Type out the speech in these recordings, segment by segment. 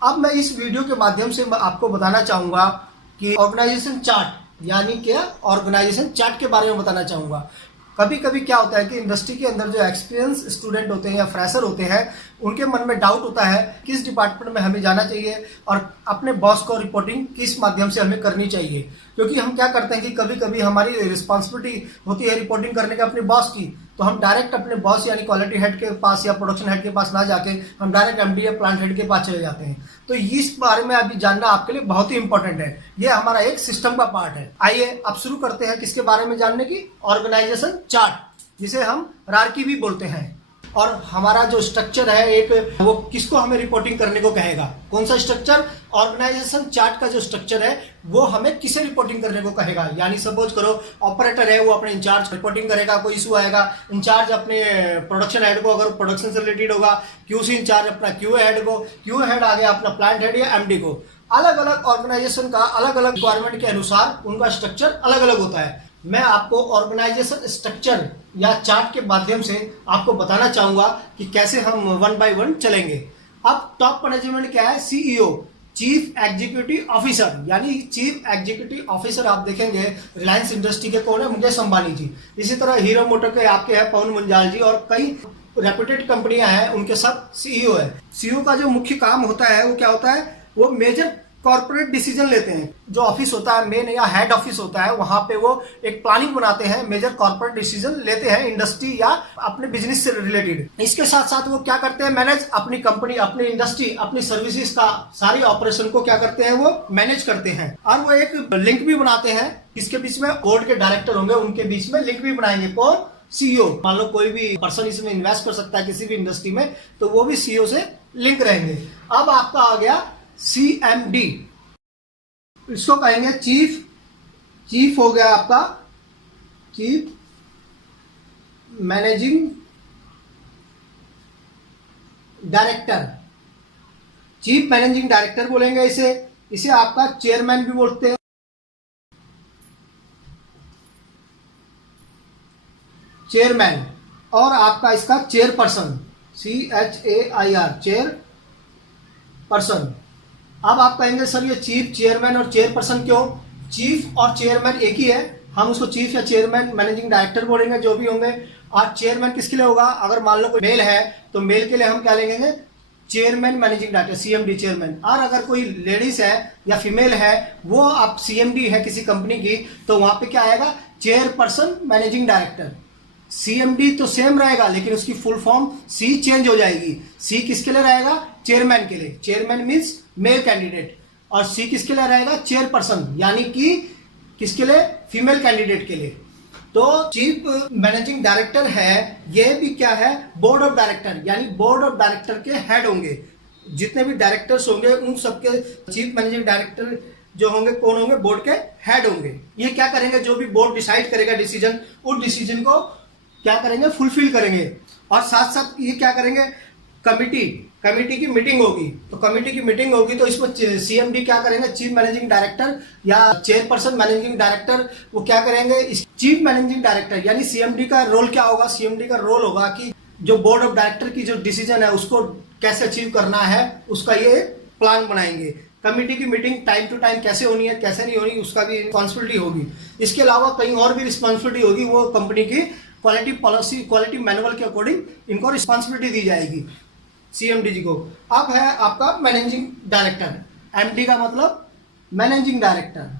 अब मैं इस वीडियो के माध्यम से आपको बताना चाहूँगा कि ऑर्गेनाइजेशन चार्ट यानी क्या ऑर्गेनाइजेशन चार्ट के बारे में बताना चाहूँगा। कभी कभी क्या होता है कि इंडस्ट्री के अंदर जो एक्सपीरियंस स्टूडेंट होते हैं या फ्रेशर होते हैं, उनके मन में डाउट होता है किस डिपार्टमेंट में हमें जाना चाहिए और अपने बॉस को रिपोर्टिंग किस माध्यम से हमें करनी चाहिए। क्योंकि हम क्या करते हैं कि कभी कभी हमारी रिस्पॉन्सिबिलिटी होती है रिपोर्टिंग करने की अपने बॉस की, तो हम डायरेक्ट अपने बॉस यानी क्वालिटी हेड के पास या प्रोडक्शन हेड के पास ना जाके हम डायरेक्ट एमडी या प्लांट हेड के पास चले जाते हैं। तो इस बारे में अभी जानना आपके लिए बहुत ही इंपॉर्टेंट है। ये हमारा एक सिस्टम का पार्ट है। आइए अब शुरू करते हैं किसके बारे में जानने की, ऑर्गेनाइजेशन चार्ट, जिसे हम रारकी भी बोलते हैं। और हमारा जो स्ट्रक्चर है एक, वो किसको हमें रिपोर्टिंग करने को कहेगा, कौन सा स्ट्रक्चर, ऑर्गेनाइजेशन चार्ट का जो स्ट्रक्चर है वो हमें किसे रिपोर्टिंग करने को कहेगा। यानी सपोज करो ऑपरेटर है वो अपने इंचार्ज रिपोर्टिंग करेगा, कोई इशू आएगा इंचार्ज अपने प्रोडक्शन हेड को, अगर प्रोडक्शन से रिलेटेड होगा क्यूसी इंचार्ज अपना क्यू हेड को, क्यू हेड आ गया अपना प्लांट हेड या एमडी को। अलग अलग ऑर्गेनाइजेशन का अलग अलग रिक्वायरमेंट के अनुसार उनका स्ट्रक्चर अलग अलग होता है। मैं आपको ऑर्गेनाइजेशन स्ट्रक्चर या चार्ट के माध्यम से आपको बताना चाहूंगा कि कैसे हम वन बाय वन चलेंगे। अब टॉप मैनेजमेंट क्या है, सीईओ, चीफ एग्जीक्यूटिव ऑफिसर, यानी चीफ एग्जीक्यूटिव ऑफिसर आप देखेंगे रिलायंस इंडस्ट्री के कौन है, मुकेश अंबानी जी। इसी तरह हीरो मोटर के आपके हैं पवन मुंजाल जी, और कई रेप्यूटेड कंपनियां हैं उनके सब सीईओ है। सीईओ का जो मुख्य काम होता है वो क्या होता है, वो मेजर कॉर्पोरेट डिसीजन लेते हैं। जो ऑफिस होता है मेन या हेड ऑफिस होता है, वहां पे वो एक प्लानिंग बनाते हैं, मेजर कॉर्पोरेट डिसीजन लेते हैं इंडस्ट्री या अपने बिजनेस से रिलेटेड। इसके साथ साथ वो क्या करते हैं, मैनेज अपनी कंपनी, अपनी इंडस्ट्री, अपनी सर्विसेज का सारी ऑपरेशन को क्या करते हैं, वो मैनेज करते हैं। और वो एक लिंक भी बनाते हैं, इसके बीच में बोर्ड के डायरेक्टर होंगे, उनके बीच में लिंक भी बनाएंगे। कौन, सीईओ। मान लो कोई भी पर्सन इसमें इन्वेस्ट कर सकता है किसी भी इंडस्ट्री में, तो वो भी सीईओ से लिंक रहेंगे। अब आपका आ गया सीएमडी, इसको कहेंगे चीफ हो गया आपका chief managing director, chief managing director बोलेंगे इसे आपका चेयरमैन भी बोलते हैं। चेयरमैन, और आपका इसका चेयरपर्सन, CHAIR, चेयर पर्सन। अब आप कहेंगे सर ये चीफ, चेयरमैन और चेयरपर्सन क्यों, चीफ और चेयरमैन एक ही है, हम उसको चीफ या चेयरमैन मैनेजिंग डायरेक्टर बोलेंगे जो भी होंगे। और चेयरमैन किसके लिए होगा, अगर मान लो कोई मेल है तो मेल के लिए हम क्या लेंगे, chairman managing director, CMD chairman. और अगर कोई लेडीज है या फीमेल है, वो आप CMD है किसी कंपनी की, तो वहां पे क्या आएगा, चेयरपर्सन मैनेजिंग डायरेक्टर। CMD तो सेम रहेगा लेकिन उसकी फुल फॉर्म C चेंज हो जाएगी। C किसके लिए रहेगा, चेयरमैन के लिए, चेयरमैन मीन्स मेल कैंडिडेट, और C किसके लिए रहेगा, चेयरपर्सन, यानी कि किसके लिए, फीमेल कैंडिडेट के लिए। तो चीफ मैनेजिंग डायरेक्टर है, ये भी क्या है, बोर्ड ऑफ डायरेक्टर, यानी बोर्ड ऑफ डायरेक्टर के हेड होंगे। जितने भी डायरेक्टर्स होंगे उन सबके चीफ मैनेजिंग डायरेक्टर जो होंगे कौन होंगे, बोर्ड के हेड होंगे। ये क्या करेंगे, जो भी बोर्ड डिसाइड करेगा डिसीजन, उस डिसीजन को क्या करेंगे, फुलफिल करेंगे। और साथ साथ ये क्या करेंगे, कमिटी की मीटिंग होगी, तो कमिटी की मीटिंग होगी तो इसमें CMD क्या करेंगे, चीफ मैनेजिंग डायरेक्टर या चेयरपर्सन मैनेजिंग डायरेक्टर, वो क्या करेंगे, चीफ मैनेजिंग डायरेक्टर यानी CMD का रोल क्या होगा, CMD का रोल होगा कि जो बोर्ड ऑफ डायरेक्टर की जो डिसीजन है उसको कैसे अचीव करना है, उसका ये प्लान बनाएंगे। कमिटी की मीटिंग टाइम टू टाइम कैसे होनी है, कैसे नहीं होनी, उसका भी रिस्पॉन्सिबिलिटी होगी। इसके अलावा कहीं और भी रिस्पॉन्सिबिलिटी होगी, वो कंपनी की क्वालिटी पॉलिसी, क्वालिटी मैनुअल के अकॉर्डिंग इनको रिस्पॉन्सिबिलिटी दी जाएगी CMD जी को। अब है आपका मैनेजिंग डायरेक्टर, MD का मतलब मैनेजिंग डायरेक्टर।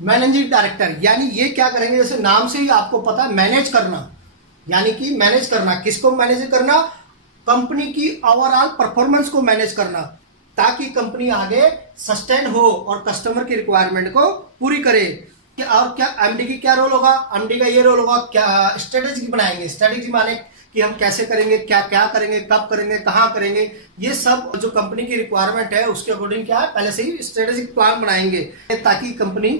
मैनेजिंग डायरेक्टर यानी ये क्या करेंगे, जैसे नाम से ही आपको पता है, मैनेज करना, यानी कि मैनेज करना, किसको मैनेज करना, कंपनी की ओवरऑल परफॉर्मेंस को मैनेज करना, ताकि कंपनी आगे सस्टेन हो और कस्टमर की रिक्वायरमेंट को पूरी करे। और क्या एमडी की क्या रोल होगा, एमडी का ये रोल होगा, क्या स्ट्रेटेजी बनाएंगे, स्ट्रेटेजी माने कि हम कैसे करेंगे, क्या क्या करेंगे, कब करेंगे, कहाँ करेंगे, ये सब जो कंपनी की रिक्वायरमेंट है उसके अकॉर्डिंग क्या है, पहले से ही स्ट्रेटेजिक प्लान बनाएंगे, ताकि कंपनी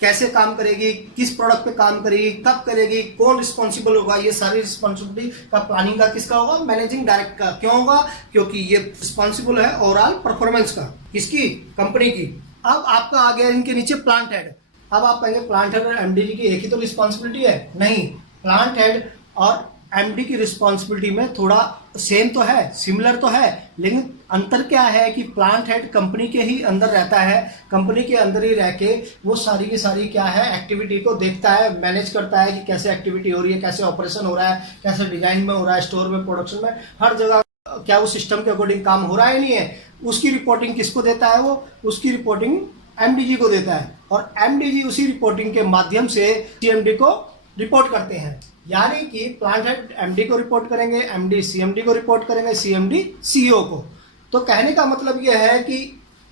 कैसे काम करेगी, किस प्रोडक्ट पे काम करेगी, कब करेगी, कौन रिस्पॉन्सिबल होगा, ये सारी रिस्पॉन्सिबिलिटी का प्लानिंग का किसका होगा, मैनेजिंग डायरेक्टर का। क्यों होगा, क्योंकि ये रिस्पॉन्सिबल है ओवरऑल परफॉर्मेंस का, किसकी, कंपनी की। अब आपका आ गया इनके नीचे प्लांट हेड। अब आप कहेंगे प्लांट हेड और एमडी की एक ही तो रिस्पॉन्सिबिलिटी है, नहीं, प्लांट हेड और एमडी की रिस्पॉन्सिबिलिटी में थोड़ा सेम तो है, सिमिलर तो है, लेकिन अंतर क्या है कि प्लांट हेड कंपनी के ही अंदर रहता है, कंपनी के अंदर ही रह के वो सारी की सारी क्या है एक्टिविटी को देखता है, मैनेज करता है कि कैसे एक्टिविटी हो रही है, कैसे ऑपरेशन हो रहा है, कैसे डिजाइन में हो रहा है, स्टोर में, प्रोडक्शन में, हर जगह क्या वो सिस्टम के अकॉर्डिंग काम हो रहा है नहीं है। उसकी रिपोर्टिंग किसको देता है, वो उसकी रिपोर्टिंग एमडीजी को देता है और एमडीजी उसी रिपोर्टिंग के माध्यम से सीएमडी को रिपोर्ट करते हैं। यानी कि प्लांट हेड एमडी को रिपोर्ट करेंगे, एमडी सीएमडी को रिपोर्ट करेंगे, सीएमडी सीईओ को। तो कहने का मतलब यह है कि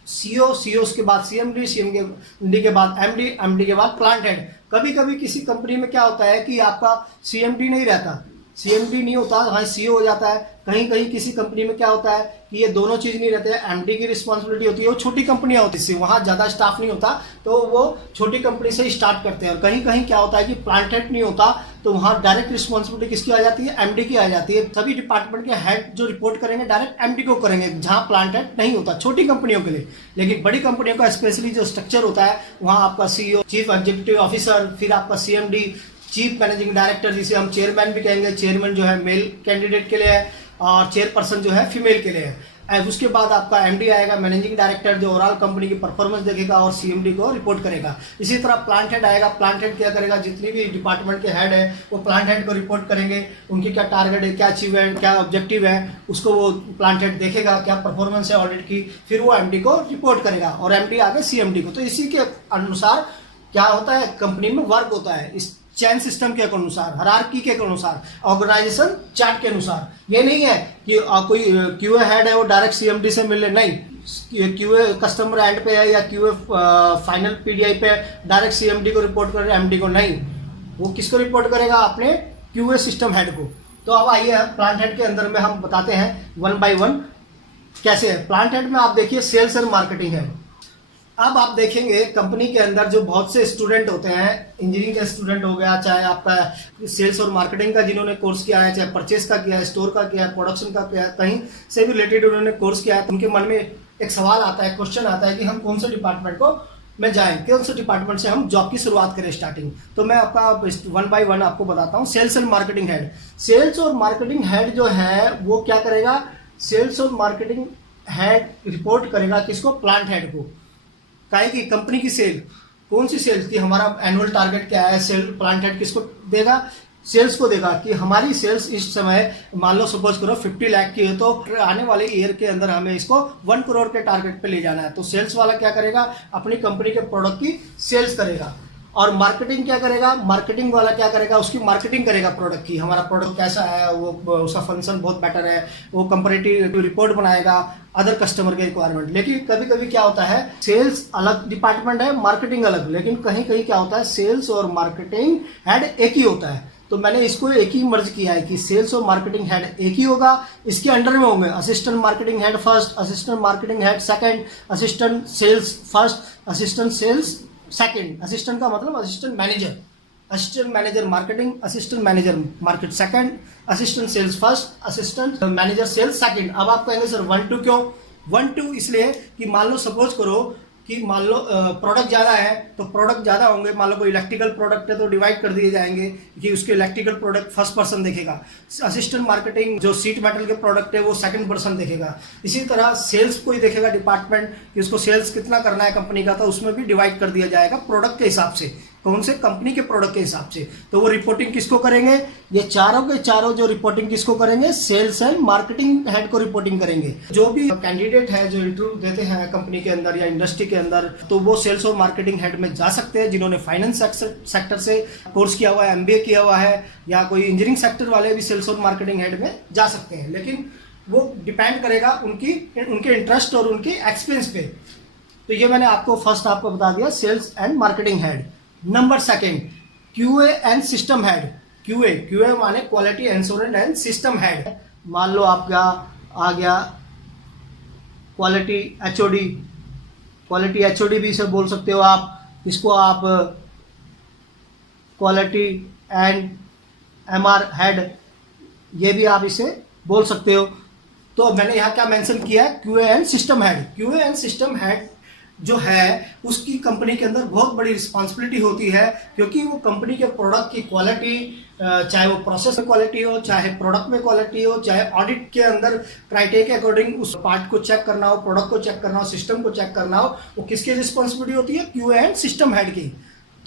सीईओ, सीईओ के बाद सीएमडी, सीएमडी के बाद एमडी, एमडी के बाद प्लांट हेड। कभी कभी किसी कंपनी में क्या होता है कि आपका सीएमडी नहीं रहता, सीएमडी नहीं होता, वहाँ सीईओ हो जाता है। कहीं कहीं किसी कंपनी में क्या होता है कि ये दोनों चीज़ नहीं रहते हैं, एमडी की रिस्पॉन्सिबिलिटी होती है, वो छोटी कंपनियां होती है, वहाँ ज़्यादा स्टाफ नहीं होता, तो वो छोटी कंपनी से ही स्टार्ट करते हैं। और कहीं कहीं क्या होता है कि प्लांट हेड नहीं होता, तो वहाँ डायरेक्ट रिस्पॉन्सिबिलिटी किसकी आ जाती है, एमडी की आ जाती है। सभी डिपार्टमेंट के हेड जो रिपोर्ट करेंगे डायरेक्ट एमडी को करेंगे, जहाँ प्लांट हेड नहीं होता, छोटी कंपनियों के लिए। लेकिन बड़ी कंपनियों का स्पेशली जो स्ट्रक्चर होता है, वहाँ आपका सीईओ, चीफ एग्जीक्यूटिव ऑफिसर, फिर आपका सीएमडी, चीफ मैनेजिंग डायरेक्टर, जिसे हम चेयरमैन भी कहेंगे। चेयरमैन जो है मेल कैंडिडेट के लिए है और चेयरपर्सन जो है फीमेल के लिए है। उसके बाद आपका एमडी आएगा, मैनेजिंग डायरेक्टर, जो ओवरऑल कंपनी की परफॉर्मेंस देखेगा और सीएमडी को रिपोर्ट करेगा। इसी तरह प्लांट हेड आएगा, प्लांट हेड क्या करेगा, जितनी भी डिपार्टमेंट के हेड है वो प्लांट हेड को रिपोर्ट करेंगे, उनकी क्या टारगेट है, क्या अचीवमेंट, क्या ऑब्जेक्टिव है, उसको वो प्लांट हेड देखेगा, क्या परफॉर्मेंस है ऑडिट की, फिर वो एमडी को रिपोर्ट करेगा और एमडी आगे सीएमडी को। तो इसी के अनुसार क्या होता है, कंपनी में वर्क होता है, इस चैन सिस्टम के अनुसार, हायरार्की के अनुसार, ऑर्गेनाइजेशन चार्ट के अनुसार। ये नहीं है कि कोई क्यूए हेड है वो डायरेक्ट सीएमडी से मिले, नहीं, क्यूए कस्टमर एंड पे है या क्यूए फाइनल पीडीआई पे डायरेक्ट सीएमडी को रिपोर्ट करे, एमडी को नहीं, वो किसको रिपोर्ट करेगा, अपने क्यूए सिस्टम हेड को। तो अब आइए प्लांट हेड के अंदर में हम बताते हैं वन बाय वन कैसे है। प्लांट हेड में आप देखिए सेल्स एंड मार्केटिंग है। अब आप देखेंगे कंपनी के अंदर जो बहुत से स्टूडेंट होते हैं, इंजीनियरिंग का स्टूडेंट हो गया, चाहे आपका सेल्स और मार्केटिंग का जिन्होंने कोर्स किया है, चाहे परचेस का किया है, स्टोर का किया है, प्रोडक्शन का किया है, कहीं से भी रिलेटेड उन्होंने कोर्स किया है, तो उनके मन में एक सवाल आता है, क्वेश्चन आता है कि हम कौन से डिपार्टमेंट को में जाएं, कौन से डिपार्टमेंट से हम जॉब की शुरुआत करें स्टार्टिंग। तो मैं आपका वन बाय वन आपको बताता हूँ। Sales and marketing head, sales और मार्केटिंग हेड जो है वो क्या करेगा, सेल्स और मार्केटिंग हेड रिपोर्ट करेगा किसको, प्लांट हेड को। काहे की कंपनी की सेल, कौन सी सेल्स की, हमारा एनुअल टारगेट क्या है, सेल प्लांट हेड किसको देगा, सेल्स को देगा कि हमारी सेल्स इस समय मान लो सपोज करो 50 लाख की है, तो आने वाले ईयर के अंदर हमें इसको 1 करोड़ के टारगेट पे ले जाना है। तो सेल्स वाला क्या करेगा, अपनी कंपनी के प्रोडक्ट की सेल्स करेगा। और मार्केटिंग क्या करेगा, मार्केटिंग वाला क्या करेगा, उसकी मार्केटिंग करेगा प्रोडक्ट की, हमारा प्रोडक्ट कैसा है, वो उसका फंक्शन बहुत बेटर है, वो कंपैरेटिव रिपोर्ट बनाएगा अदर कस्टमर के रिक्वायरमेंट। लेकिन कभी कभी क्या होता है, सेल्स अलग डिपार्टमेंट है, मार्केटिंग अलग, लेकिन कहीं कहीं क्या होता है सेल्स और मार्केटिंग हेड एक ही होता है। तो मैंने इसको एक ही मर्ज किया है कि सेल्स और मार्केटिंग हेड एक ही होगा, इसके अंडर में होंगे assistant marketing head first, assistant marketing head second, assistant sales first, assistant sales second. Assistant का मतलब assistant manager, assistant manager marketing, assistant manager market second, assistant sales first, assistant manager sales second. अब आप कहेंगे sir 1-2 क्यों, 1-2 इसलिए कि मान लो suppose करो कि मान लो प्रोडक्ट ज़्यादा है, तो प्रोडक्ट ज़्यादा होंगे, मान लो कोई इलेक्ट्रिकल प्रोडक्ट है तो डिवाइड कर दिए जाएंगे कि उसके इलेक्ट्रिकल प्रोडक्ट फर्स्ट पर्सन देखेगा, असिस्टेंट मार्केटिंग जो सीट मेटल के प्रोडक्ट है वो सेकंड पर्सन देखेगा। इसी तरह सेल्स को ही देखेगा डिपार्टमेंट कि उसको सेल्स कितना करना है कंपनी का, तो उसमें भी डिवाइड कर दिया जाएगा प्रोडक्ट के हिसाब से, कौन से कंपनी के प्रोडक्ट के हिसाब से। तो वो रिपोर्टिंग किसको करेंगे, ये चारों के चारों जो रिपोर्टिंग किसको करेंगे, सेल्स एंड मार्केटिंग हेड को रिपोर्टिंग करेंगे। जो भी कैंडिडेट है जो इंटरव्यू देते हैं कंपनी के अंदर या इंडस्ट्री के अंदर, तो वो सेल्स और मार्केटिंग हेड में जा सकते हैं। जिन्होंने फाइनेंस सेक्टर से कोर्स किया हुआ है, एमबीए किया हुआ है, या कोई इंजीनियरिंग सेक्टर वाले भी सेल्स और मार्केटिंग हेड में जा सकते हैं, लेकिन वो डिपेंड करेगा उनके इंटरेस्ट और उनके एक्सपीरियंस पे। तो ये मैंने आपको फर्स्ट आपको बता दिया sales and marketing head. Number second, QA and system head. QA माने quality assurance and system head. मान लो आपका आ गया क्वालिटी एचओडी, क्वालिटी एचओडी भी इसे बोल सकते हो आप, इसको आप क्वालिटी एंड एमआर हेड, ये भी आप इसे बोल सकते हो। तो मैंने यहाँ क्या मेंशन किया है, QA and system head. QA and system head जो है उसकी कंपनी के अंदर बहुत बड़ी रिस्पॉन्सिबिलिटी होती है, क्योंकि वो कंपनी के प्रोडक्ट की क्वालिटी, चाहे वो प्रोसेस में क्वालिटी हो, चाहे प्रोडक्ट में क्वालिटी हो, चाहे ऑडिट के अंदर क्राइटेरिया के अकॉर्डिंग उस पार्ट को चेक करना हो, प्रोडक्ट को चेक करना हो, सिस्टम को चेक करना हो, वो किसकी रिस्पॉन्सिबिलिटी होती है? क्यूए एंड सिस्टम हेड की।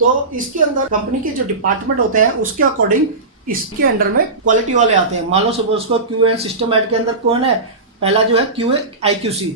तो इसके अंदर कंपनी के जो डिपार्टमेंट होते हैं उसके अकॉर्डिंग इसके अंडर में क्वालिटी वाले आते हैं। मान लो सपोज को क्यूए एंड सिस्टम हेड के अंदर कौन है? पहला जो है क्यूए आईक्यूसी,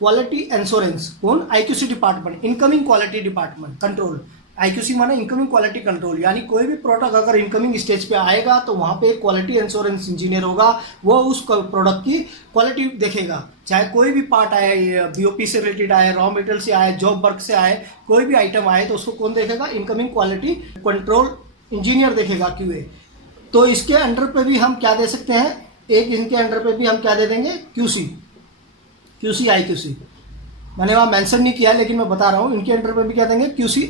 क्वालिटी एश्योरेंस। कौन? IQC department, incoming quality department control. IQC माने इनकमिंग क्वालिटी कंट्रोल, यानी कोई भी प्रोडक्ट अगर इनकमिंग स्टेज पे आएगा तो वहां पे एक क्वालिटी एश्योरेंस इंजीनियर होगा, वो उस प्रोडक्ट की क्वालिटी देखेगा। चाहे कोई भी पार्ट आए, बीओपी से रिलेटेड आए, रॉ मटेरियल से आए, जॉब वर्क से आए, कोई भी आइटम आए तो उसको कौन देखेगा? इनकमिंग क्वालिटी कंट्रोल इंजीनियर देखेगा, क्यूए। तो इसके अंडर पे भी हम क्या दे सकते हैं? एक इनके अंडर पे भी हम क्या दे देंगे? क्यूसी आईक्यूसी। मैंने वहां मेंशन नहीं किया लेकिन मैं बता रहा हूं, इनके अंडर पे भी क्या देंगे? क्यूसी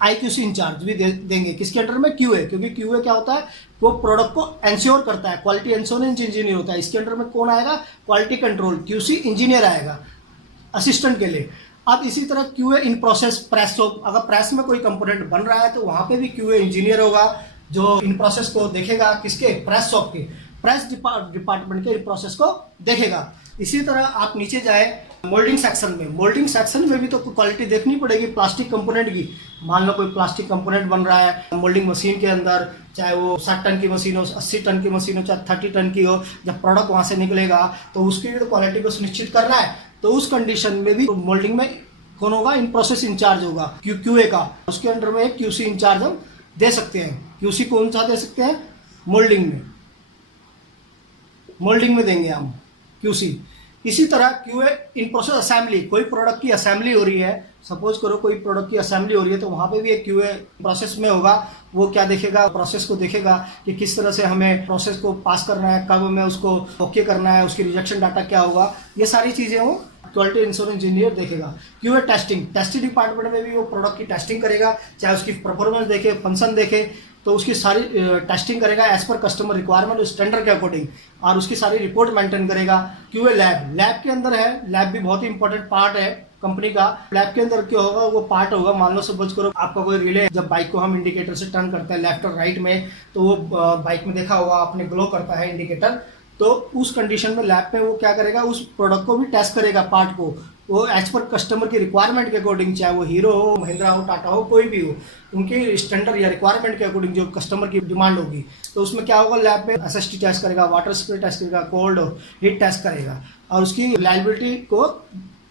आईक्यूसी इंचार्ज भी देंगे। किसके अंडर में? क्यूए। क्योंकि क्यूए क्या होता है? वो प्रोडक्ट को एंश्योर करता है, क्वालिटी एश्योरेंस इंजीनियर होता है। इसके अंडर में कौन आएगा? क्वालिटी कंट्रोल, क्यूसी इंजीनियर आएगा असिस्टेंट के लिए। अब इसी तरह QA in process press shop, अगर प्रेस में कोई कंपोनेंट बन रहा है तो वहां पे भी क्यूए इंजीनियर होगा जो इन प्रोसेस को देखेगा। किसके? प्रेस शॉप के, प्रेस डिपार्टमेंट के इन प्रोसेस को देखेगा। इसी तरह आप नीचे जाए मोल्डिंग सेक्शन में, मोल्डिंग सेक्शन में भी तो क्वालिटी देखनी पड़ेगी प्लास्टिक कंपोनेंट की। मान लो कोई प्लास्टिक कंपोनेंट बन रहा है मोल्डिंग मशीन के अंदर, चाहे वो 60 टन की मशीन हो, 80 टन की मशीन हो, चाहे 30 टन की हो, जब प्रोडक्ट वहां से निकलेगा तो उसकी भी तो क्वालिटी को सुनिश्चित करना है। तो उस कंडीशन में भी मोल्डिंग में कौन होगा? इन प्रोसेस इंचार्ज होगा क्यूए का। उसके अंडर में क्यूसी इंचार्ज हम दे सकते हैं। क्यूसी कौन सा दे सकते हैं? मोल्डिंग में, मोल्डिंग में देंगे हम क्यूसी। इसी तरह क्यूए इन प्रोसेस असेंबली, कोई प्रोडक्ट की असेंबली हो रही है, सपोज करो कोई प्रोडक्ट की असेंबली हो रही है तो वहां पे भी एक क्यूए प्रोसेस में होगा। वो क्या देखेगा? प्रोसेस को देखेगा कि किस तरह से हमें प्रोसेस को पास करना है, कब हमें उसको ओके करना है, उसकी रिजेक्शन डाटा क्या होगा, ये सारी चीजें वो क्वालिटी इंश्योरेंस इंजीनियर देखेगा। क्यूए टेस्टिंग, टेस्टिंग डिपार्टमेंट में भी वो प्रोडक्ट की टेस्टिंग करेगा, चाहे उसकी परफॉर्मेंस देखे, फंक्शन देखे, तो उसकी सारी टेस्टिंग करेगा as per customer requirement standard के अकॉर्डिंग, और उसकी सारी रिपोर्ट मेंटेन करेगा। क्यूए लैब, लैब के अंदर है, लैब भी बहुत ही इंपॉर्टेंट पार्ट है कंपनी का। लैब के अंदर क्या होगा? वो पार्ट होगा, मान लो सपोज करो आपका कोई रिले, जब बाइक को हम इंडिकेटर से टर्न करते हैं लेफ्ट और राइट में, तो वो बाइक में देखा होगा आपने ग्लो करता है इंडिकेटर। तो उस कंडीशन में लैब में वो क्या करेगा? उस प्रोडक्ट को भी टेस्ट करेगा, पार्ट को, वो एज पर कस्टमर की रिक्वायरमेंट के अकॉर्डिंग, चाहे वो हीरो हो, महिंद्रा हो, टाटा हो, कोई भी हो, उनके स्टैंडर्ड या रिक्वायरमेंट के अकॉर्डिंग जो कस्टमर की डिमांड होगी, तो उसमें क्या होगा? लैब में एसएसटी टेस्ट करेगा, वाटर स्प्रे टेस्ट करेगा, कोल्ड हीट टेस्ट करेगा, और उसकी रिलायबिलिटी को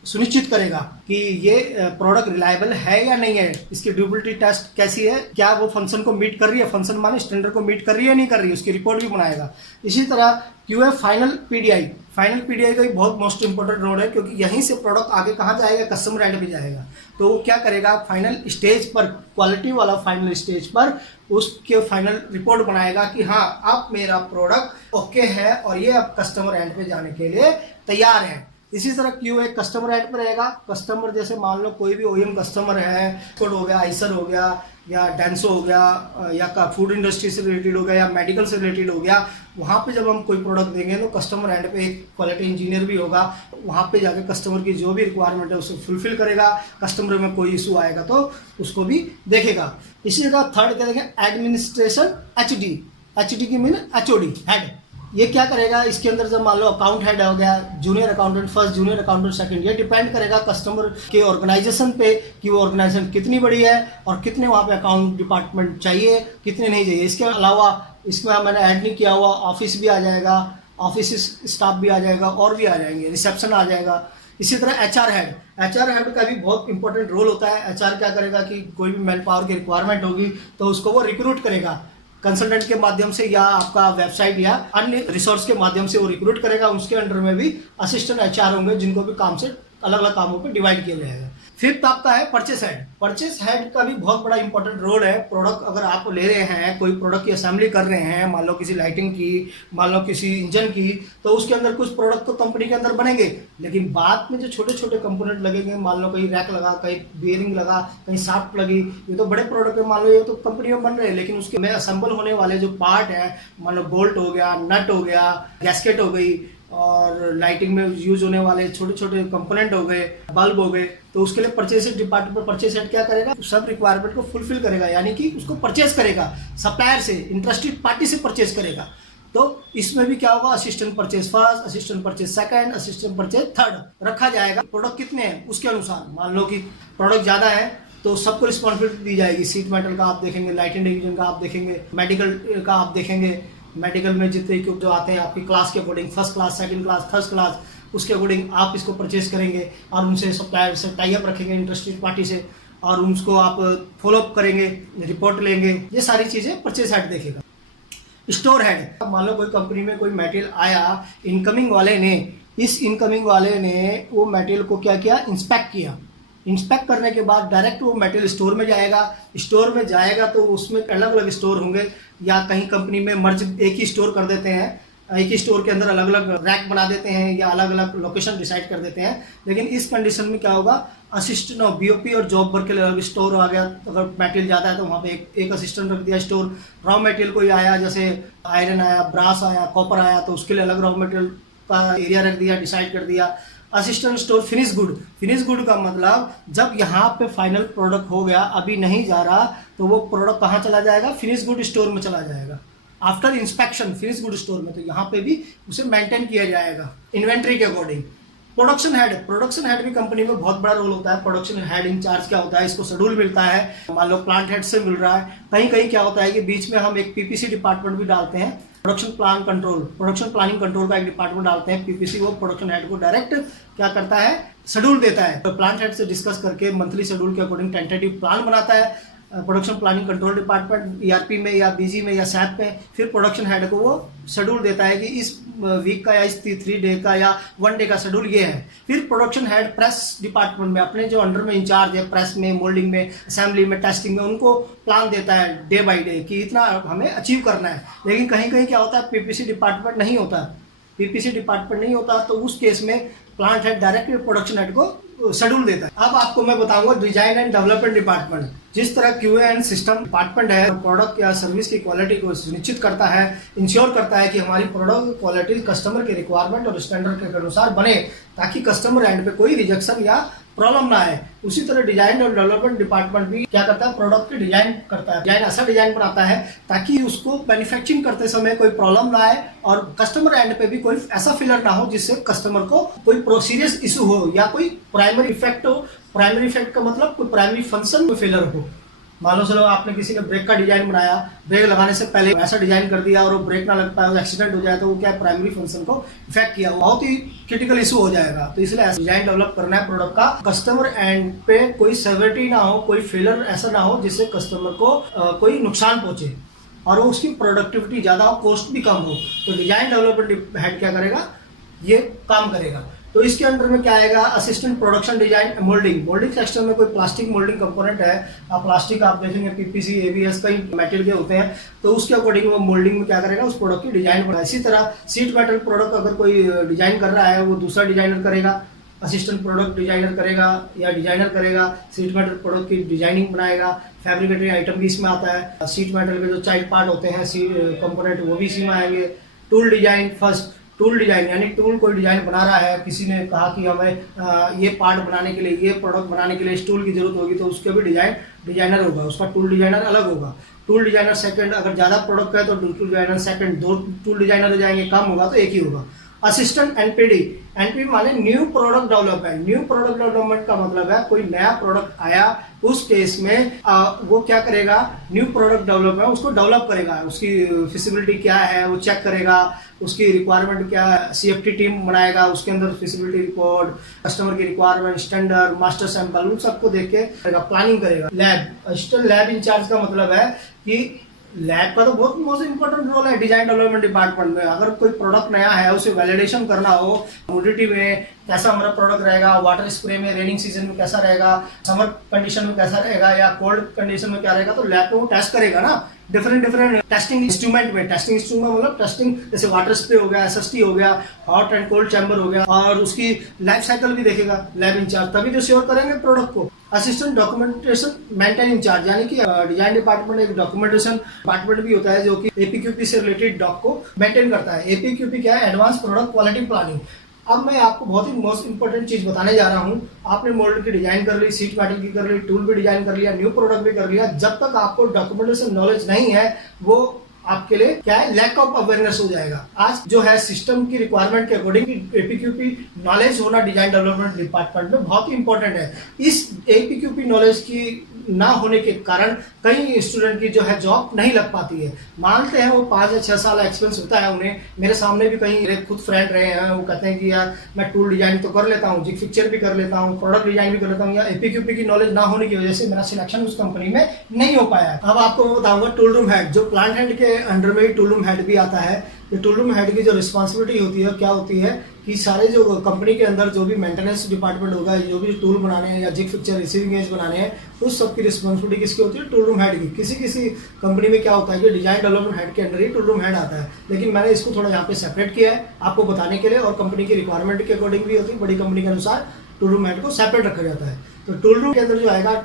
सुनिश्चित करेगा कि ये प्रोडक्ट रिलायबल है या नहीं है, इसकी ड्यूरेबिलिटी टेस्ट कैसी है, क्या वो फंक्शन को मीट कर रही है, फंक्शन माने स्टैंडर्ड को मीट कर रही है नहीं कर रही है, उसकी रिपोर्ट भी बनाएगा। इसी तरह QA final PDI, final PDI का भी बहुत मोस्ट इंपॉर्टेंट रोल है, क्योंकि यहीं से प्रोडक्ट आगे कहाँ जाएगा? कस्टमर एंड पे जाएगा। तो वो क्या करेगा? फाइनल स्टेज पर, क्वालिटी वाला फाइनल स्टेज पर उसके फाइनल रिपोर्ट बनाएगा कि हाँ अब मेरा प्रोडक्ट ओके है और ये अब कस्टमर एंड पे जाने के लिए तैयार है। इसी तरह क्यूए कस्टमर एंड पर रहेगा। कस्टमर जैसे मान लो कोई भी ओईएम कस्टमर है, कोड हो गया, आइसर हो गया, या डेंसो हो गया, या फूड इंडस्ट्री से रिलेटेड हो गया, या मेडिकल से रिलेटेड हो गया, वहाँ पे जब हम कोई प्रोडक्ट देंगे तो कस्टमर एंड पे एक क्वालिटी इंजीनियर भी होगा, वहाँ पे जाके कस्टमर की जो भी रिक्वायरमेंट है उसे फुलफिल करेगा। कस्टमर में कोई इशू आएगा तो उसको भी देखेगा। इसी तरह थर्ड क्या देखें? एडमिनिस्ट्रेशन एचडी की मीन एचओडी हेड। ये क्या करेगा? इसके अंदर जब मान लो अकाउंट हेड हो गया, junior accountant first, junior accountant second, ये डिपेंड करेगा कस्टमर के ऑर्गेनाइजेशन पे कि वो ऑर्गेनाइजेशन कितनी बड़ी है और कितने वहाँ पे अकाउंट डिपार्टमेंट चाहिए, कितने नहीं चाहिए। इसके अलावा इसमें मैंने ऐड नहीं किया हुआ, ऑफिस भी आ जाएगा, ऑफिस स्टाफ भी आ जाएगा, और भी आ जाएंगे, रिसेप्शन आ जाएगा। इसी तरह एचआर हेड का भी बहुत इंपॉर्टेंट रोल होता है। एचआर क्या करेगा कि कोई भी मैन पावर की रिक्वायरमेंट होगी तो उसको वो रिक्रूट करेगा, कंसल्टेंट के माध्यम से या आपका वेबसाइट या अन्य रिसोर्स के माध्यम से वो रिक्रूट करेगा। उसके अंडर में भी असिस्टेंट एचआर होंगे जिनको भी काम से अलग अलग कामों पे डिवाइड किया जाएगा। फिफ्थ आपका है परचेस हेड। परचेस हेड का भी बहुत बड़ा इंपॉर्टेंट रोल है। प्रोडक्ट अगर आप ले रहे हैं, कोई प्रोडक्ट की असेंबली कर रहे हैं, मान लो किसी लाइटिंग की, मान लो किसी इंजन की, तो उसके अंदर कुछ प्रोडक्ट तो कंपनी के अंदर बनेंगे, लेकिन बाद में जो छोटे छोटे कंपोनेंट लगेंगे, मान लो कहीं रैक लगा, कहीं बियरिंग लगा, कहीं शाफ्ट लगी, ये तो बड़े प्रोडक्ट है, मान लो ये तो कंपनी में बन रहे हैं, लेकिन उसके में असेंबल होने वाले जो पार्ट है, मान लो बोल्ट हो गया, नट हो गया, गैस्केट हो गई, और लाइटिंग में यूज होने वाले छोटे छोटे कंपोनेंट हो गए, बल्ब हो गए, तो उसके लिए परचेज डिपार्टमेंट, परचेज हेड क्या करेगा, सब रिक्वायरमेंट को फुलफिल करेगा, यानी कि उसको परचेज करेगा, सप्लायर से, इंटरेस्टेड पार्टी से परचेज करेगा। तो इसमें भी क्या होगा, assistant purchase first, assistant purchase second, assistant purchase third रखा जाएगा। प्रोडक्ट कितने हैं उसके अनुसार, मान लो कि प्रोडक्ट ज़्यादा है तो सबको रिस्पॉन्सिबिलिटी दी जाएगी। सीट मेटल का आप देखेंगे, लाइटिंग डिवीजन का आप देखेंगे, मेडिकल का आप देखेंगे। मेडिकल में जितने इक्विप जो आते हैं आपकी क्लास के according, first class, second class, third class, उसके अकॉर्डिंग आप इसको परचेज करेंगे और उनसे सप्लायर से टाई अप रखेंगे, इंटरेस्टेड पार्टी से, और उनको आप फॉलोअप करेंगे, रिपोर्ट लेंगे। ये सारी चीज़ें परचेज हेड देखेगा। स्टोर हेड, मान लो कोई कंपनी में कोई मटेरियल आया, इनकमिंग वाले ने, इस इनकमिंग वाले ने वो मटेरियल को क्या किया, इंस्पेक्ट किया। इंस्पेक्ट करने के बाद डायरेक्ट वो मटेरियल स्टोर में जाएगा। स्टोर में जाएगा तो उसमें अलग अलग स्टोर होंगे, या कहीं कंपनी में मर्ज एक ही स्टोर कर देते हैं, एक ही स्टोर के अंदर अलग अलग रैक बना देते हैं, या अलग अलग लोकेशन डिसाइड कर देते हैं। लेकिन इस कंडीशन में क्या होगा, असिस्टेंट और बीओपी और जॉब वर्क के लिए अलग स्टोर आ गया। अगर मटेरियल ज़्यादा है तो वहाँ पे एक असिस्टेंट रख दिया स्टोर। रॉ मटेरियल कोई आया, जैसे आयरन आया, ब्रास आया, कॉपर आया, तो उसके लिए अलग रॉ मटेरियल का एरिया रख दिया, डिसाइड कर दिया। Assistant store finish good, finish good का मतलब जब यहाँ पे फाइनल प्रोडक्ट हो गया, अभी नहीं जा रहा, तो वो प्रोडक्ट कहाँ चला जाएगा, फिनिश गुड स्टोर में चला जाएगा। After inspection finish good store में, तो यहाँ पे भी उसे मेंटेन किया जाएगा इन्वेंट्री के according. Production head, production head भी कंपनी में बहुत बड़ा रोल होता है। प्रोडक्शन हेड इंचार्ज क्या होता है, इसको शेड्यूल मिलता है, मान लो प्लांट हेड से मिल रहा है। कहीं कहीं क्या होता है कि बीच में हम एक पीपीसी डिपार्टमेंट भी डालते हैं, production plan control, production planning control का एक डिपार्टमेंट डालते हैं पीपीसी। वो प्रोडक्शन हेड को डायरेक्ट क्या करता है, शेड्यूल देता है। तो प्लांट हेड से डिस्कस करके मंथली शेड्यूल के अकॉर्डिंग टेंटेटिव प्लान बनाता है production planning control department, ERP में या बीजी में या सैप में। फिर प्रोडक्शन हेड को वो शेड्यूल देता है कि इस वीक का या इस 3 डे का या 1 डे का शेड्यूल ये है। फिर प्रोडक्शन हेड प्रेस डिपार्टमेंट में, अपने जो अंडर में इंचार्ज है, प्रेस में, मोल्डिंग में, असेंबली में, टेस्टिंग में, उनको प्लान देता है डे बाई डे कि इतना हमें अचीव करना है। लेकिन कहीं कहीं क्या होता है, पीपीसी डिपार्टमेंट नहीं होता, पीपीसी डिपार्टमेंट नहीं होता, तो उस केस में plant head direct production head को शेड्यूल देता है। अब आपको मैं बताऊंगा डिजाइन एंड डेवलपमेंट डिपार्टमेंट। जिस तरह क्यूए एंड सिस्टम डिपार्टमेंट है, प्रोडक्ट या सर्विस की क्वालिटी को सुनिश्चित करता है, इंश्योर करता है कि हमारी प्रोडक्ट क्वालिटी कस्टमर के रिक्वायरमेंट और स्टैंडर्ड के अनुसार बने, ताकि कस्टमर एंड पे कोई रिजेक्शन या प्रॉब्लम ना आए। उसी तरह डिजाइन और डेवलपमेंट डिपार्टमेंट भी क्या करता है, प्रोडक्ट की डिजाइन करता है। डिजाइन ऐसा डिजाइन बनाता है ताकि उसको मैन्युफैक्चरिंग करते समय कोई प्रॉब्लम ना आए और कस्टमर एंड पे भी कोई ऐसा फेलियर ना हो जिससे कस्टमर को कोई सीरियस इशू हो या कोई प्राइमरी इफेक्ट हो। प्राइमरी इफेक्ट का मतलब कोई प्राइमरी फंक्शन में फेलियर हो। मान लो चलो आपने किसी ने ब्रेक का डिजाइन बनाया, ब्रेक लगाने से पहले ऐसा डिजाइन कर दिया और वो ब्रेक ना लग पाए, एक्सीडेंट हो जाए, तो वो क्या प्राइमरी फंक्शन को इफेक्ट किया, बहुत ही क्रिटिकल इशू हो जाएगा। तो इसलिए ऐसा डिजाइन डेवलप करना है प्रोडक्ट का, कस्टमर एंड पे कोई सेवरिटी ना हो, कोई फेलियर ऐसा ना हो जिससे कस्टमर को कोई नुकसान पहुंचे और वो उसकी प्रोडक्टिविटी ज़्यादा हो, कॉस्ट भी कम हो। तो डिजाइन डेवलपमेंट हेड क्या करेगा, ये काम करेगा। तो इसके अंदर में क्या आएगा, assistant production design moulding. Moulding section में कोई प्लास्टिक मोल्डिंग कंपोनेंट है, आप प्लास्टिक आप देखेंगे पीपीसी, एबीएस कई मटेरियल के होते हैं, तो उसके अकॉर्डिंग वो मोल्डिंग में क्या करेगा, उस प्रोडक्ट की डिजाइन बनाए। इसी तरह सीट मेटल प्रोडक्ट अगर कोई डिजाइन कर रहा है, वो दूसरा डिजाइनर करेगा, असिस्टेंट प्रोडक्ट डिजाइनर करेगा या डिजाइनर करेगा, सीट मेटल प्रोडक्ट की डिजाइनिंग बनाएगा। फैब्रिकेटरी आइटम भी इसमें आता है। सीट मेटल के जो चाइल्ड पार्ट होते हैं कंपोनेंट, वो भी इसी में आएंगे। Tool design, first tool design, यानी टूल कोई डिजाइन बना रहा है, किसी ने कहा कि हमें ये पार्ट बनाने के लिए, ये प्रोडक्ट बनाने के लिए इस टूल की जरूरत होगी, तो उसके भी डिजाइनर होगा, उसका टूल डिजाइनर अलग होगा। टूल डिजाइनर सेकंड, अगर ज़्यादा प्रोडक्ट है तो tool designer second, 2 tool designer हो जाएंगे, कम होगा तो एक ही होगा। असिस्टेंट एनपीडी, एनपीडी माने new product development. New product development का मतलब है कोई नया प्रोडक्ट आया, उस केस में वो क्या करेगा, न्यू प्रोडक्ट डेवलपमेंट उसको डेवलप करेगा, उसकी फिजिबिलिटी क्या है वो चेक करेगा, उसकी रिक्वायरमेंट क्या, सीएफटी टीम बनाएगा, उसके अंदर फिजिबिलिटी रिपोर्ट, कस्टमर की रिक्वायरमेंट, स्टैंडर्ड, मास्टर सैंपल, उन सबको देख के प्लानिंग करेगा। लैब, असिस्टेंट लैब इंचार्ज का मतलब है कि लैब का तो बहुत मोस्ट इंपॉर्टेंट रोल है डिजाइन डेवलपमेंट डिपार्टमेंट में। अगर कोई प्रोडक्ट नया है, उसे वैलिडेशन करना हो, ह्यूमिडिटी में कैसा हमारा प्रोडक्ट रहेगा, वाटर स्प्रे में रेनिंग सीजन में कैसा रहेगा, समर कंडीशन में कैसा रहेगा या कोल्ड कंडीशन में क्या रहेगा, तो लैब में वो टेस्ट करेगा ना। डिफरेंट टेस्टिंग इंस्ट्रूमेंट में, टेस्टिंग इंस्ट्रूमेंट मतलब टेस्टिंग, जैसे वाटर स्प्रे हो गया, एसएसटी हो गया, हॉट एंड कोल्ड चैम्बर हो गया, और उसकी लाइफ साइकिल भी देखेगा लैब इंचार्ज, तभी तो श्योर करेंगे प्रोडक्ट को। असिस्टेंट डॉक्यूमेंटेशन मेंटेन इंचार्ज, यानी कि डिजाइन डिपार्टमेंट एक डॉक्यूमेंटेशन डिपार्टमेंट भी होता है जो कि एपीक्यूपी से रिलेटेड डॉक को मेंटेन करता है। एपीक्यूपी क्या है? Advance product quality planning. अब मैं आपको बहुत ही मोस्ट इंपॉर्टेंट चीज बताने जा रहा हूँ। आपने मोल्ड की डिजाइन कर ली, सीट मेटल की कर ली, टूल भी डिजाइन कर लिया, न्यू प्रोडक्ट भी कर लिया, जब तक आपको डॉक्यूमेंटेशन नॉलेज नहीं है वो आपके लिए क्या है? लैक ऑफ अवेयरनेस हो जाएगा। आज जो है सिस्टम की रिक्वायरमेंट के अकॉर्डिंग एपीक्यूपी नॉलेज होना डिजाइन डेवलपमेंट डिपार्टमेंट में बहुत ही इंपॉर्टेंट है। इस एपीक्यूपी नॉलेज की ना होने के कारण कई स्टूडेंट की जो है जॉब नहीं लग पाती है। मानते हैं वो 5 या 6 साल एक्सपीरियंस होता है उन्हें। मेरे सामने भी कई मेरे खुद फ्रेंड रहे हैं, वो कहते हैं कि यार मैं टूल डिजाइन तो कर लेता हूँ, जिग पिक्चर भी कर लेता हूँ, प्रोडक्ट डिजाइन भी कर लेता हूँ, या एपीक्यूपी की नॉलेज ना होने की वजह से मेरा सिलेक्शन उस कंपनी में नहीं हो पाया। अब आपको मैं बताऊंगा टूल रूम हेड, जो प्लांट हेड के अंडर में ही टूल रूम हेड भी आता है। ये टूल रूम हेड की जो रिस्पॉन्सिबिलिटी होती है क्या होती है कि सारे जो कंपनी के अंदर जो भी मेंटेनेंस डिपार्टमेंट होगा, जो भी टूल बनाने हैं या जिग पिक्चर रिसीविंग एज बनाने हैं, उस सब की रिस्पॉन्सिबिलिटी किसकी होती है? टूल रूम हेड की। किसी किसी कंपनी में क्या होता है कि डिजाइन डेवलपमेंट हेड के अंदर ही टूल रूम हेड आता है, लेकिन मैंने इसको थोड़ा यहाँ पे सेपरेट किया है आपको बताने के लिए, और कंपनी की रिक्वायरमेंट के अकॉर्डिंग भी होती है। बड़ी कंपनी के अनुसार टूल रूम हेड को सेपरेट रखा जाता है। तो टूल रूम के अंदर जो आएगा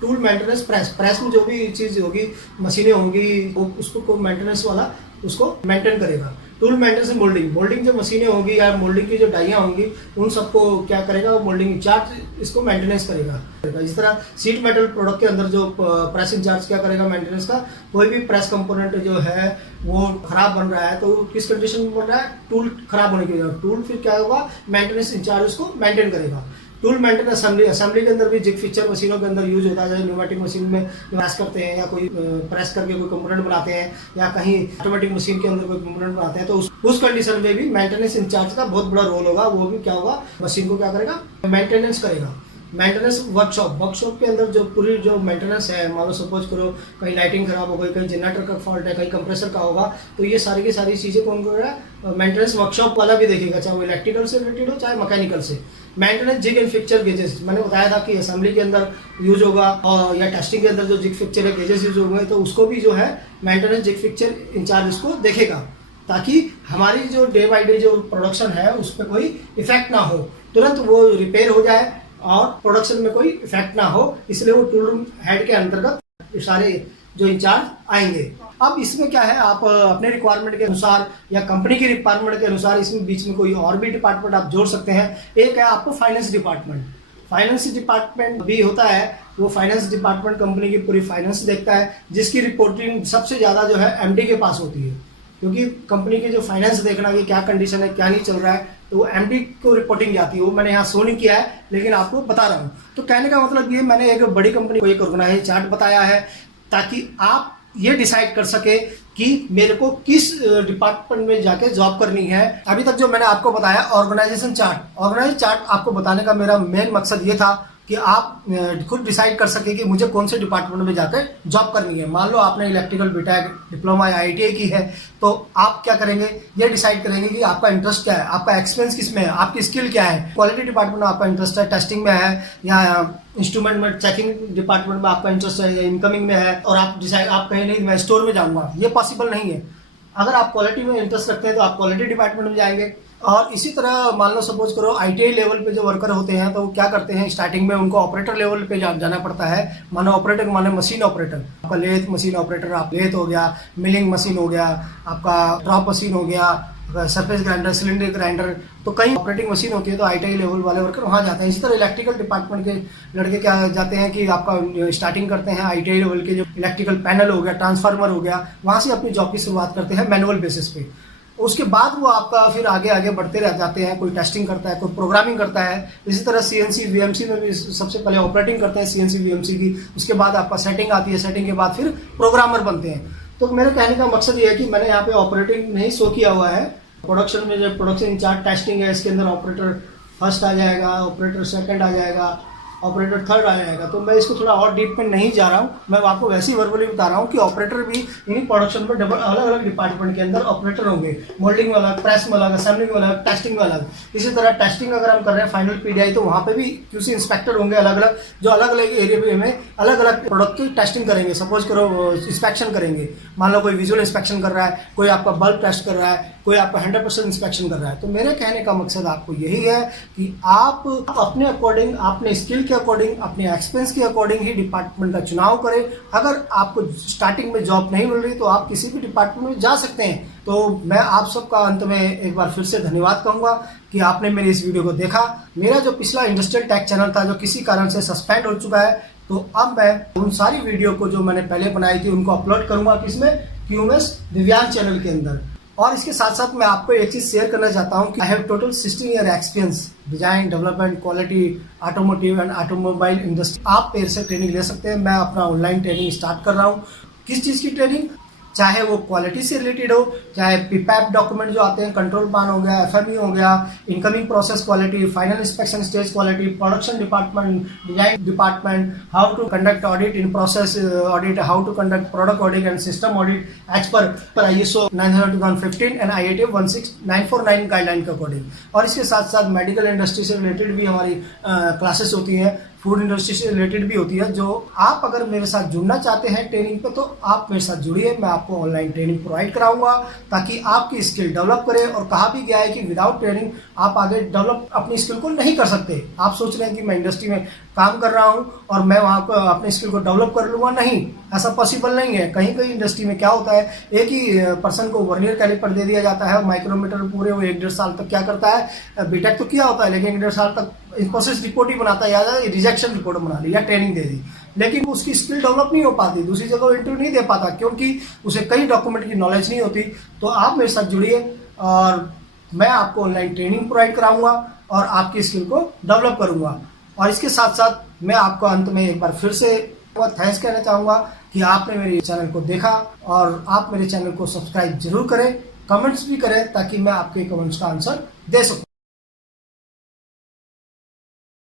टूल मेंटेनेंस प्रेस, प्रेस में जो भी चीज़ होगी, मशीनें होंगी, वो उसको मेंटेनेंस वाला उसको मेंटेन करेगा। टूल मेंटेनेंस मोल्डिंग, मोल्डिंग जो मशीनें होंगी या मोल्डिंग की जो डाइयाँ होंगी उन सबको क्या करेगा? मोल्डिंग इंचार्ज इसको मेंटेनेंस करेगा। इस तरह सीट मेटल प्रोडक्ट के अंदर जो प्रेस इंचार्ज क्या करेगा? मेंटेनेंस का। कोई भी प्रेस कंपोनेंट जो है वो खराब बन रहा है तो किस कंडीशन में बन रहा है? टूल खराब होने की वजह। टूल फिर क्या होगा? मेंटेनेंस इंचार्ज उसको मेंटेन करेगा। टूल मेंटेनेंस असेंबली, असेंबली के अंदर भी जिग पिक्चर मशीनों के अंदर यूज होता है। जैसे न्यूमेटिक मशीन में प्रेस करते हैं या कोई प्रेस करके कोई कंपोनेंट बनाते हैं, या कहीं ऑटोमेटिक मशीन के अंदर कोई कंपोनेंट बनाते हैं, तो उस कंडीशन में भी मेंटेनेंस इंचार्ज का बहुत बड़ा रोल होगा। वो भी क्या होगा? मशीन को क्या करेगा? मेंटेनेंस करेगा। मेंटेनेंस वर्कशॉप, वर्कशॉप के अंदर जो पूरी जो मेंटेनेंस है, मान लो सपोज करो कहीं लाइटिंग खराब हो गई, कहीं जनरेटर का फॉल्ट है, कहीं कंप्रेसर का होगा, तो ये सारी की सारी चीज़ें कौन करेगा? मेंटेनेंस वर्कशॉप वाला भी देखेगा, चाहे वो इलेक्ट्रिकल से रिलेटेड हो चाहे मैकेनिकल से। Maintenance jig and fixture gauges, मैंने बताया था कि असेंबली के अंदर यूज होगा और या टेस्टिंग के अंदर जो जिग फिक्चर है गेजेस यूज होंगे, तो उसको भी जो है मेंटेनेंस जिग फिक्चर इंचार्ज उसको देखेगा, ताकि हमारी जो डे बाई डे जो प्रोडक्शन है उस पर कोई इफेक्ट ना हो, तुरंत वो रिपेयर हो जाए और प्रोडक्शन में कोई इफेक्ट ना हो। इसलिए वो टूल रूम हेड के अंतर्गत सारे जो इंचार्ज आएंगे। अब इसमें क्या है, आप अपने रिक्वायरमेंट के अनुसार या कंपनी की रिक्वायरमेंट के अनुसार इसमें बीच में कोई और भी डिपार्टमेंट आप जोड़ सकते हैं। एक है आपको फाइनेंस डिपार्टमेंट। फाइनेंस डिपार्टमेंट भी होता है, वो फाइनेंस डिपार्टमेंट कंपनी की पूरी फाइनेंस देखता है, जिसकी रिपोर्टिंग सबसे ज़्यादा जो है एमडी के पास होती है, क्योंकि कंपनी की जो फाइनेंस देखना कि क्या कंडीशन है, क्या नहीं चल रहा है, तो वो एमडी को रिपोर्टिंग जाती है। वो मैंने यहाँ शो नहीं किया है, लेकिन आपको बता रहा हूँ। तो कहने का मतलब ये, मैंने एक बड़ी कंपनी को एक ऑर्गेनाइजेशन चार्ट बताया है, ताकि आप ये डिसाइड कर सके कि मेरे को किस डिपार्टमेंट में जाके जॉब करनी है। अभी तक जो मैंने आपको बताया ऑर्गेनाइजेशन चार्ट, ऑर्गेनाइजेशन चार्ट आपको बताने का मेरा मेन मकसद ये था कि आप खुद डिसाइड कर सके कि मुझे कौन से डिपार्टमेंट में जाकर जॉब करनी है। मान लो आपने इलेक्ट्रिकल बीटेक डिप्लोमा या आईटीआई की है, तो आप क्या करेंगे? ये डिसाइड करेंगे कि आपका इंटरेस्ट क्या है, आपका एक्सपीरियंस किस में है, आपकी स्किल क्या है। क्वालिटी डिपार्टमेंट में आपका इंटरेस्ट है, टेस्टिंग में है, या इंस्ट्रूमेंट में चेकिंग डिपार्टमेंट में आपका इंटरेस्ट है, या इनकमिंग में है, और आप डिसाइड आप कहीं नहीं मैं स्टोर में जाऊँगा, ये पॉसिबल नहीं है। अगर आप क्वालिटी में इंटरेस्ट रखते हैं तो आप क्वालिटी डिपार्टमेंट में जाएंगे। और इसी तरह मान लो सपोज करो आईटीआई लेवल पे जो वर्कर होते हैं, तो वो क्या करते हैं, स्टार्टिंग में उनको ऑपरेटर लेवल पे जाना पड़ता है। मानो ऑपरेटर माने मशीन ऑपरेटर, आपका लेथ मशीन ऑपरेटर, आप लेथ हो गया, मिलिंग मशीन हो गया, आपका ड्रॉप मशीन हो गया, सरफेस ग्राइंडर, सिलेंडर ग्राइंडर, तो कई ऑपरेटिंग मशीन होती है, तो आईटीआई लेवल वाले वर्कर वहाँ जाते हैं। इसी तरह इलेक्ट्रिकल डिपार्टमेंट के लड़के क्या जाते हैं कि आपका स्टार्टिंग करते हैं आईटीआई लेवल के, जो इलेक्ट्रिकल पैनल हो गया, ट्रांसफार्मर हो गया, वहाँ से अपनी जॉब की शुरुआत करते हैं मैनुअल बेसिस पे। उसके बाद वो आपका फिर आगे आगे बढ़ते रह जाते हैं, कोई टेस्टिंग करता है, कोई प्रोग्रामिंग करता है। इसी तरह सीएनसी वीएमसी में भी सबसे पहले ऑपरेटिंग करते हैं सीएनसी वीएमसी की, उसके बाद आपका सेटिंग आती है, सेटिंग के बाद फिर प्रोग्रामर बनते हैं। तो मेरे कहने का मकसद ये है कि मैंने यहाँ पे ऑपरेटिंग नहीं शो किया हुआ है। प्रोडक्शन में जो प्रोडक्शन इंचार्ज टेस्टिंग है, इसके अंदर ऑपरेटर फर्स्ट आ जाएगा, ऑपरेटर सेकंड आ जाएगा, ऑपरेटर थर्ड आ जाएगा। तो मैं इसको थोड़ा और डीप में नहीं जा रहा हूँ, मैं आपको वैसे ही वर्बली बता रहा हूँ कि ऑपरेटर भी इन्हीं प्रोडक्शन में डबल अलग अलग डिपार्टमेंट के अंदर ऑपरेटर होंगे। मोल्डिंग में अलग, प्रेस में अलग, असेंबलिंग में अलग, टेस्टिंग में अलग। इसी तरह टेस्टिंग अगर हम कर रहे हैं फाइनल पीडीआई, तो वहाँ पे भी क्यूसी इंस्पेक्टर होंगे अलग अलग, जो अलग अलग एरिया में अलग अलग प्रोडक्ट की टेस्टिंग करेंगे। सपोज करो इंस्पेक्शन करेंगे, मान लो कोई विजुअल इंस्पेक्शन कर रहा है, कोई आपका बल्ब टेस्ट कर रहा है, कोई आपका 100% इंस्पेक्शन कर रहा है। तो मेरे कहने का मकसद आपको यही है कि आप अपने अकॉर्डिंग, अपने स्किल के अकॉर्डिंग, अपने एक्सपीरियंस के अकॉर्डिंग ही डिपार्टमेंट का चुनाव करें। अगर आपको स्टार्टिंग में जॉब नहीं मिल रही तो आप किसी भी डिपार्टमेंट में जा सकते हैं। तो मैं आप सबका अंत में एक बार फिर से धन्यवाद कहूँगा कि आपने मेरी इस वीडियो को देखा। मेरा जो पिछला इंडस्ट्रियल टेक चैनल था जो किसी कारण से सस्पेंड हो चुका है, तो अब मैं उन सारी वीडियो को जो मैंने पहले बनाई थी उनको अपलोड करूंगा किसमें, QMS दिव्यांग चैनल के अंदर। और इसके साथ साथ मैं आपको एक चीज शेयर करना चाहता हूं कि I have total 16 year experience design, development, quality, automotive and automobile industry. आप मेरे से ट्रेनिंग ले सकते हैं। मैं अपना ऑनलाइन ट्रेनिंग स्टार्ट कर रहा हूँ। किस चीज़ की ट्रेनिंग, चाहे वो क्वालिटी से रिलेटेड हो, चाहे PPAP डॉक्यूमेंट जो आते हैं, कंट्रोल प्लान हो गया, FME हो गया, incoming process quality, final inspection stage quality, production department, design department, how to conduct audit, in process audit, how to conduct product audit and system audit as per ISO 9000:2015 and IATF 16949 guideline के according. और इसके साथ साथ medical industry से related भी हमारी classes होती हैं, फूड इंडस्ट्री से रिलेटेड भी होती है। जो आप अगर मेरे साथ जुड़ना चाहते हैं ट्रेनिंग पे, तो आप मेरे साथ जुड़िए। मैं आपको ऑनलाइन ट्रेनिंग प्रोवाइड कराऊंगा ताकि आपकी स्किल डेवलप करें। और कहा भी गया है कि विदाउट ट्रेनिंग आप आगे डेवलप अपनी स्किल को नहीं कर सकते। आप सोच रहे हैं कि मैं इंडस्ट्री में काम कर रहा हूं और मैं वहां पर अपने स्किल को डेवलप कर लूंगा, नहीं, ऐसा पॉसिबल नहीं है। कहीं कहीं इंडस्ट्री में क्या होता है, एक ही पर्सन को वर्नियर कैलिपर दे दिया जाता है, माइक्रोमीटर पूरे वो 1-1.5 साल तक क्या करता है, बीटेक तो किया होता है लेकिन 1.5 साल तक प्रोसेस रिपोर्ट ही बनाता है, या रिजेक्शन रिपोर्ट बना ली या ट्रेनिंग दे दी, लेकिन उसकी स्किल डेवलप नहीं हो पाती, दूसरी जगह इंटरव्यू नहीं दे पाता क्योंकि उसे कई डॉक्यूमेंट की नॉलेज नहीं होती। तो आप मेरे साथ जुड़िए और मैं आपको ऑनलाइन ट्रेनिंग प्रोवाइड कराऊंगा और आपकी स्किल को डेवलप करूंगा। और इसके साथ साथ मैं आपको अंत में एक बार फिर से थैंक्स कहना चाहूँगा कि आपने मेरे चैनल को देखा और आप मेरे चैनल को सब्सक्राइब जरूर करें, कमेंट्स भी करें ताकि मैं आपके कमेंट्स का आंसर दे सकूँ।